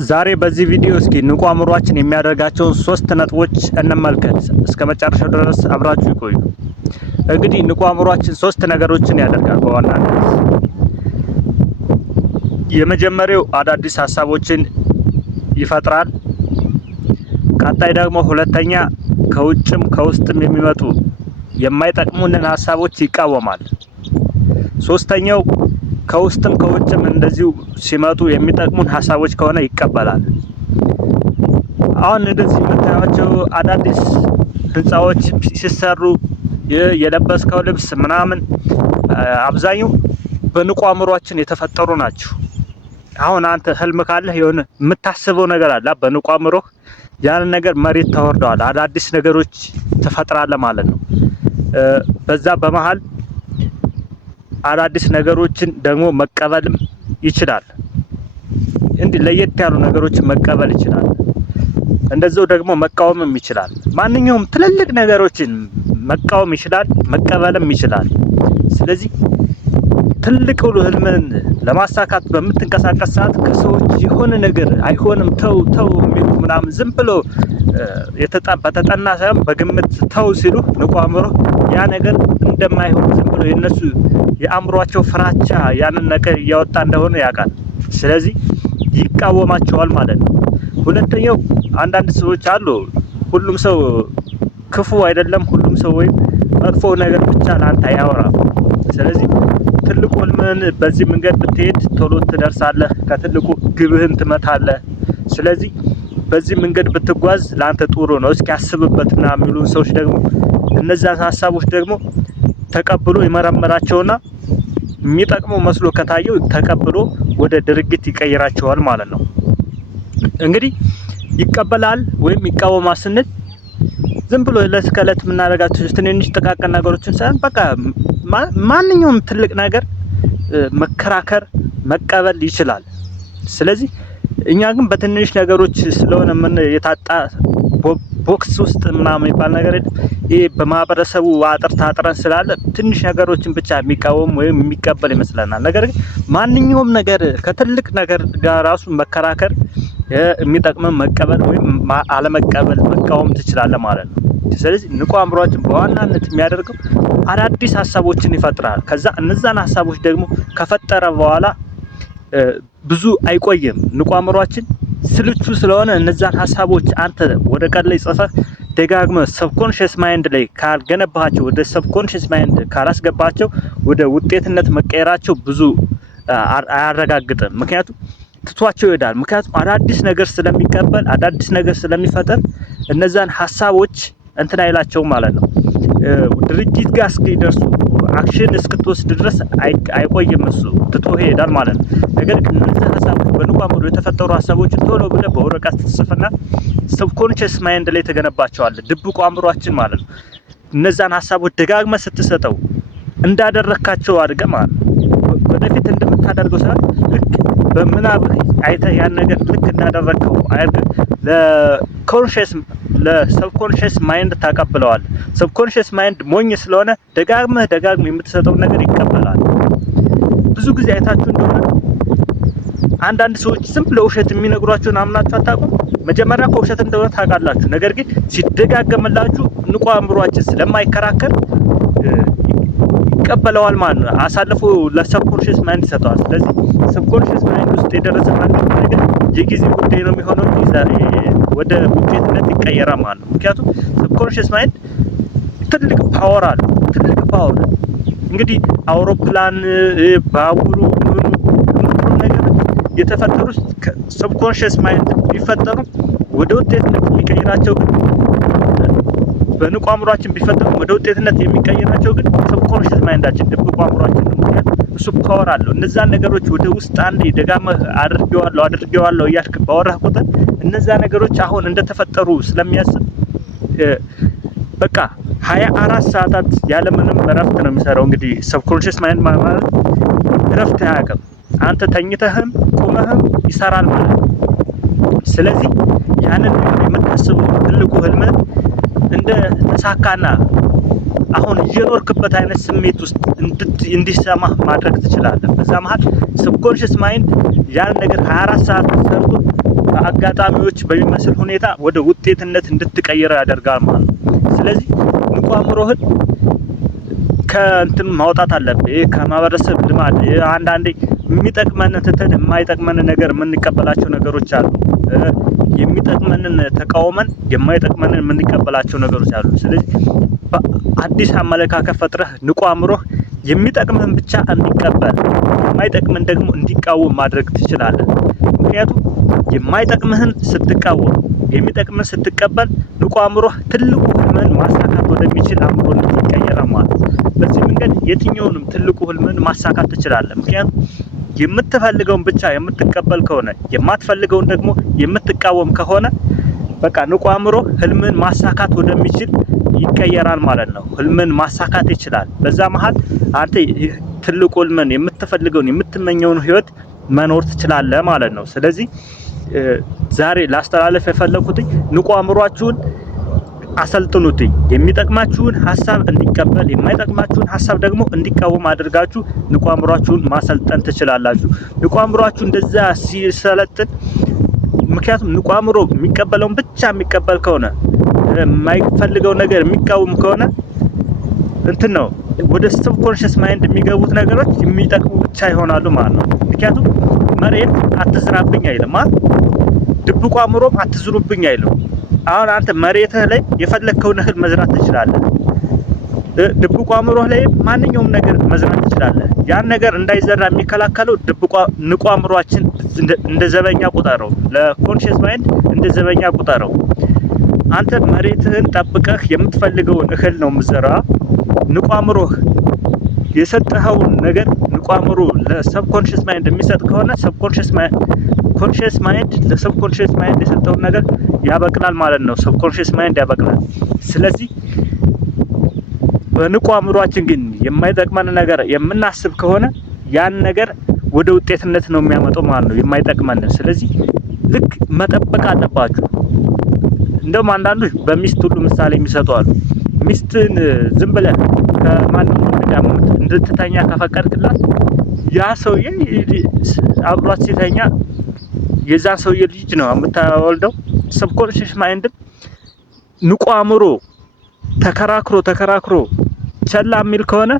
ዛሬ በዚህ ቪዲዮ እስኪ ንቁ አእምሯችን የሚያደርጋቸውን 3 ነጥቦች እንመልከት። እስከ መጨረሻው ድረስ አብራችሁ ይቆዩ። እንግዲህ ንቁ አእምሯችን 3 ነገሮችን ያደርጋል በዋናነት። የመጀመሪያው አዳዲስ ሀሳቦችን ይፈጥራል። ቀጣይ ደግሞ ሁለተኛ ከውጭም ከውስጥም የሚመጡ የማይጠቅሙንን ሀሳቦች ይቃወማል። ሶስተኛው ከውስጥም ከውጭም እንደዚሁ ሲመጡ የሚጠቅሙን ሀሳቦች ከሆነ ይቀበላል። አሁን እንደዚህ የምታዩቸው አዳዲስ ህንጻዎች ሲሰሩ የለበስከው ልብስ ምናምን አብዛኛው በንቁ አእምሯችን የተፈጠሩ ናቸው። አሁን አንተ ህልም ካለህ የሆነ የምታስበው ነገር አለ በንቁ አእምሮህ ያን ነገር መሬት ታወርደዋል። አዳዲስ ነገሮች ትፈጥራለህ ማለት ነው። በዛ በመሃል አዳዲስ ነገሮችን ደግሞ መቀበልም ይችላል። እንዲህ ለየት ያሉ ነገሮችን መቀበል ይችላል። እንደዛው ደግሞ መቃወምም ይችላል። ማንኛውም ትልልቅ ነገሮችን መቃወም ይችላል፣ መቀበልም ይችላል። ስለዚህ ትልቅ ህልምን ለማሳካት በምትንቀሳቀስ ሰዓት ከሰዎች የሆነ ነገር አይሆንም ተው የሚሉ ምናምን ዝም ብሎ በተጠና ሳይሆን በግምት ተው ሲሉ ንቁ አእምሮ ያ ነገር እንደማይሆን ዝም ብሎ የነሱ የአእምሯቸው ፍራቻ ያንን ነገር እያወጣ እንደሆነ ያውቃል። ስለዚህ ይቃወማቸዋል ማለት ነው። ሁለተኛው አንዳንድ ሰዎች አሉ፣ ሁሉም ሰው ክፉ አይደለም፣ ሁሉም ሰው ወይም መጥፎ ነገር ብቻ ላንተ አያወራም። ስለዚህ ትልቁ ህልምን በዚህ መንገድ ብትሄድ ቶሎ ትደርሳለህ፣ ከትልቁ ግብህን ትመታለህ። ስለዚህ በዚህ መንገድ ብትጓዝ ላንተ ጥሩ ነው፣ እስኪ አስብበትና የሚሉን ሰዎች ደግሞ እነዛ ሀሳቦች ደግሞ ተቀብሎ ይመረምራቸውና የሚጠቅሙ መስሎ ከታየው ተቀብሎ ወደ ድርጊት ይቀይራቸዋል ማለት ነው። እንግዲህ ይቀበላል ወይም ይቃወማል ስንል ዝም ብሎ ለስከለት የምናደርጋቸው ትንንሽ ጥቃቅን ነገሮችን ሳይሆን በቃ ማንኛውም ትልቅ ነገር መከራከር መቀበል ይችላል። ስለዚህ እኛ ግን በትንንሽ ነገሮች ስለሆነ ምን የታጣ ቦክስ ውስጥ ምናምን የሚባል ነገር የለም። ይሄ በማህበረሰቡ አጥር ታጥረን ስላለ ትንሽ ነገሮችን ብቻ የሚቃወም ወይም የሚቀበል ይመስለናል። ነገር ግን ማንኛውም ነገር ከትልቅ ነገር ጋር ራሱ መከራከር የሚጠቅመን መቀበል ወይም አለመቀበል መቃወም ትችላለህ ማለት ነው። ስለዚህ ንቁ አእምሯችን በዋናነት የሚያደርገው አዳዲስ ሀሳቦችን ይፈጥራል። ከዛ እነዛን ሀሳቦች ደግሞ ከፈጠረ በኋላ ብዙ አይቆይም። ንቁ አእምሯችን ስልቹ ስለሆነ እነዛን ሀሳቦች አንተ ወደ ቀን ላይ ጽፈህ ደጋግመህ ሰብኮንሺየስ ማይንድ ላይ ካልገነባቸው፣ ወደ ሰብኮንሺየስ ማይንድ ካላስገባቸው ወደ ውጤትነት መቀየራቸው ብዙ አያረጋግጥም። ምክንያቱም ትቷቸው ይሄዳል። ምክንያቱም አዳዲስ ነገር ስለሚቀበል አዳዲስ ነገር ስለሚፈጠር እነዛን ሀሳቦች እንትን አይላቸው ማለት ነው። ድርጊት ጋር እስኪደርሱ አክሽን እስክትወስድ ድረስ አይቆይም፣ እሱ ትቶ ይሄዳል ማለት ነው። ነገር ግን እነዚህ ሀሳቦች በንቁ አእምሮ የተፈጠሩ ሀሳቦችን ቶሎ ብለህ በወረቀት ትጽፍና ሰብኮንሺየስ ማይንድ ላይ ተገነባቸዋለህ፣ ድብቁ አእምሯችን ማለት ነው። እነዛን ሀሳቦች ደጋግመህ ስትሰጠው እንዳደረካቸው አድርገህ ማለት ነው ወደፊት እንደምታደርገው ሰዓት ልክ በምናብ አይተህ ያን ነገር ልክ እንዳደረከው አይደል ለሰብኮንሺየስ ማይንድ ታቀብለዋል። ሰብኮንሺየስ ማይንድ ሞኝ ስለሆነ ደጋግመህ የምትሰጠው ነገር ይቀበላል። ብዙ ጊዜ አይታችሁ እንደሆነ አንዳንድ ሰዎች ዝም ብለው ውሸት የሚነግሯችሁን አምናችሁ አታውቁም። መጀመሪያ ከውሸት እንደሆነ ታውቃላችሁ። ነገር ግን ሲደጋገምላችሁ ንቁ አእምሯችን ስለማይከራከር ይቀበለዋል ማለት ነው። አሳልፎ ለሰብኮንሺየስ ማይንድ ይሰጠዋል። ስለዚህ ሰብኮንሺየስ ማይንድ ውስጥ የደረሰ ማንኛውም ነገር የጊዜ ጉዳይ ነው የሚሆነው፣ ወደ ውጤትነት ይቀየራል ማለት ነው። ምክንያቱም ሰብኮንሺየስ ማይንድ ትልቅ ፓወር አለው። ትልቅ ፓወር እንግዲህ አውሮፕላን፣ ባቡሩ፣ ሁሉ ነገር የተፈጠሩት ሰብኮንሺየስ ማይንድ ቢፈጠሩ ወደ ውጤትነት የሚቀይራቸው ግን በንቁ አእምሯችን ቢፈጠሩ ወደ ውጤትነት የሚቀይራቸው ግን ሰብኮንሺየስ ማይንዳችን ድብቁ አእምሯችን ነው። ምክንያቱም እሱ ፓወር አለው። እነዛን ነገሮች ወደ ውስጥ አንዴ ደጋግመህ አድርጌዋለሁ እያልክ ባወራህ ቁጥር እነዛ ነገሮች አሁን እንደተፈጠሩ ስለሚያስብ በቃ 24 ሰዓታት ያለምንም እረፍት ነው የሚሰራው። እንግዲህ ሰብኮንሺየስ ማይንድ ማለት እረፍት አያውቅም። አንተ ተኝተህም ቁመህም ይሰራል ማለት ነው። ስለዚህ ያንን የምታስበው ትልቁ ህልምን እንደ ተሳካና አሁን እየኖርክበት አይነት ስሜት ውስጥ እንዲሰማ ማድረግ ትችላለህ። በዛ መሃል ሰብኮንሺየስ ማይንድ ያን ነገር 24 ሰዓት ሰርቶ በአጋጣሚዎች በሚመስል ሁኔታ ወደ ውጤትነት እንድትቀይረው ያደርጋል ማለት ነው። ስለዚህ ንቁ አእምሮህን ከእንትን ማውጣት አለብህ። ከማህበረሰብ ልማድ አንዳንዴ የሚጠቅመንን ትተን የማይጠቅመንን ነገር የምንቀበላቸው ነገሮች አሉ። የሚጠቅመንን ተቃውመን የማይጠቅመንን የምንቀበላቸው ነገሮች አሉ። ስለዚህ በአዲስ አመለካከት ፈጥረህ ንቁ አእምሮህ የሚጠቅምህን ብቻ እንዲቀበል የማይጠቅምን ደግሞ እንዲቃወም ማድረግ ትችላለህ። ምክንያቱም የማይጠቅምህን ስትቃወም የሚጠቅምህን ስትቀበል ንቁ አእምሮህ ትልቁ ህልምህን ማሳካት ወደሚችል አእምሮነት ይቀየራል ማለት ነው። በዚህ መንገድ የትኛውንም ትልቁ ህልምህን ማሳካት ትችላለህ። ምክንያቱም የምትፈልገውን ብቻ የምትቀበል ከሆነ የማትፈልገውን ደግሞ የምትቃወም ከሆነ በቃ ንቁ አእምሮ ህልምህን ማሳካት ወደሚችል ይቀየራል ማለት ነው። ህልምህን ማሳካት ይችላል። በዛ መሃል አንተ ትልቁ ህልምህን የምትፈልገውን የምትመኘውን ህይወት መኖር ትችላለህ ማለት ነው። ስለዚህ ዛሬ ላስተላለፍ የፈለኩት ንቁ አእምሯችሁን አሰልጥኑት። የሚጠቅማችሁን ሐሳብ እንዲቀበል የማይጠቅማችሁን ሐሳብ ደግሞ እንዲቃወም አድርጋችሁ ንቁ አእምሯችሁን ማሰልጠን ትችላላችሁ። ንቁ አእምሯችሁ እንደዛ ሲሰለጥን ምክንያቱም ንቁ አእምሮ የሚቀበለውን ብቻ የሚቀበል ከሆነ የማይፈልገው ነገር የሚቃወም ከሆነ እንትን ነው ወደ ሰብኮንሺየስ ማይንድ የሚገቡት ነገሮች የሚጠቅሙ ብቻ ይሆናሉ ማለት ነው። ምክንያቱም መሬት አትዝራብኝ አይልም ድብቁ አእምሮም አትዝሩብኝ አይልም። አሁን አንተ መሬትህ ላይ የፈለከውን እህል መዝራት ትችላለህ። ድብቁ አእምሮህ ላይ ማንኛውም ነገር መዝራት ትችላለህ። ያን ነገር እንዳይዘራ የሚከላከለው ንቁ አእምሮአችን እንደ ዘበኛ ቁጠረው፣ ለኮንሺየስ ማይንድ እንደ ዘበኛ ቁጠረው። አንተ መሬትህን ጠብቀህ የምትፈልገውን እህል ነው የምትዘራ። ንቁ አእምሮህ የሰጠኸውን ነገር ንቁ አእምሮ ለሰብኮንሺየስ ማይንድ የሚሰጥ ከሆነ ኮንሺየስ ማይንድ ለሰብኮንሺየስ ማይንድ የሰጠውን ነገር ያበቅላል ማለት ነው። ሰብኮንሺየስ ማይንድ ያበቅላል። ስለዚህ በንቁ አእምሮአችን ግን የማይጠቅመን ነገር የምናስብ ከሆነ ያን ነገር ወደ ውጤትነት ነው የሚያመጣው ማለት ነው፣ የማይጠቅመን። ስለዚህ ልክ መጠበቅ አለባችሁ። እንደውም አንዳንዶች በሚስት ሁሉ ምሳሌ የሚሰጡ አሉ። ሚስትን ዝም ብለህ ከማንም ወንድ ጋር እንድትተኛ ከፈቀድክላት ያ ሰውዬ አብሯት ሲተኛ የዛን ሰውዬ ልጅ ነው የምታወልደው። ሰብኮንሺየስ ማይንድ ንቁ አእምሮ ተከራክሮ ቸላ የሚል ከሆነ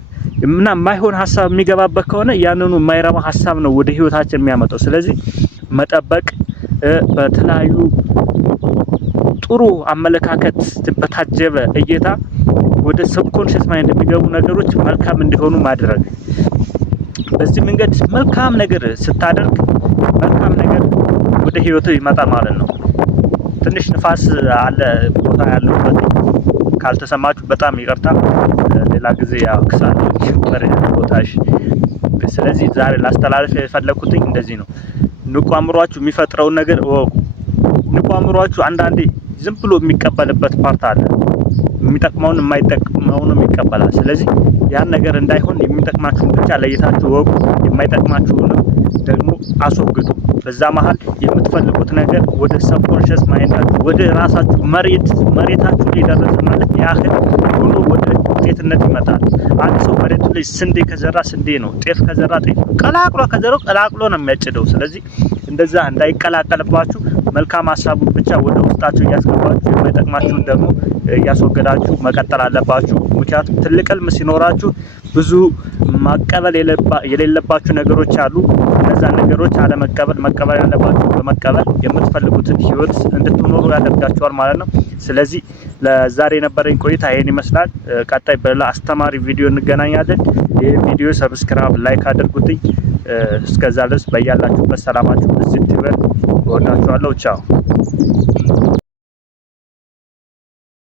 እና የማይሆን ሀሳብ የሚገባበት ከሆነ ያንኑ የማይረባ ሀሳብ ነው ወደ ህይወታችን የሚያመጣው። ስለዚህ መጠበቅ በተለያዩ ጥሩ አመለካከት በታጀበ እይታ ወደ ሰብኮንሺየስ ማይንድ የሚገቡ ነገሮች መልካም እንዲሆኑ ማድረግ። በዚህ መንገድ መልካም ነገር ስታደርግ መልካም ነገር ወደ ህይወትህ ይመጣል ማለት ነው። ትንሽ ንፋስ አለ ቦታ ያለበት ካልተሰማችሁ በጣም ይቅርታ። ሌላ ጊዜ ያክሳለሁ ቦታሽ። ስለዚህ ዛሬ ላስተላልፍ የፈለኩት እንደዚህ ነው። ንቁ አእምሯችሁ የሚፈጥረውን ነገር እወቁ። ንቁ አእምሯችሁ አንዳንዴ ዝም ብሎ የሚቀበልበት ፓርት አለ። የሚጠቅመውን የማይጠቅመውን ይቀበላል። ስለዚህ ያን ነገር እንዳይሆን የሚጠቅማችሁን ብቻ ለይታችሁ እወቁ፣ የማይጠቅማችሁን ደግሞ አስወግዱ። በዛ መሃል የምትፈልጉት ነገር ወደ ሰብኮንሺየስ ማይንዳችሁ ወደ ራሳችሁ መሬታችሁ ላይ ደረሰ ማለት ያህል ሆኖ ወደ ውጤትነት ይመጣል። አንድ ሰው መሬቱ ላይ ስንዴ ከዘራ ስንዴ ነው፣ ጤፍ ከዘራ ጤፍ ነው። ቀላቅሎ ከዘራው ቀላቅሎ ነው የሚያጭደው። ስለዚህ እንደዛ እንዳይቀላቀልባችሁ መልካም ሀሳቡን ብቻ ወደ ውስጣችሁ እያስገባችሁ የማይጠቅማችሁን ደግሞ እያስወገዳችሁ መቀጠል አለባችሁ። ምክንያቱም ትልቅ ህልም ሲኖራችሁ ብዙ ማቀበል የሌለባችሁ ነገሮች አሉ። እነዛ ነገሮች መቀበል ያለባችሁ በመቀበል የምትፈልጉትን ህይወት እንድትኖሩ ያደርጋችኋል ማለት ነው። ስለዚህ ለዛሬ የነበረኝ ቆይታ ይሄን ይመስላል። ቀጣይ በሌላ አስተማሪ ቪዲዮ እንገናኛለን። ይሄ ቪዲዮ ሰብስክራይብ፣ ላይክ አድርጉትኝ። እስከዛ ድረስ በያላችሁበት ሰላማችሁ ብዝት ይበል። እወዳችኋለሁ። ቻው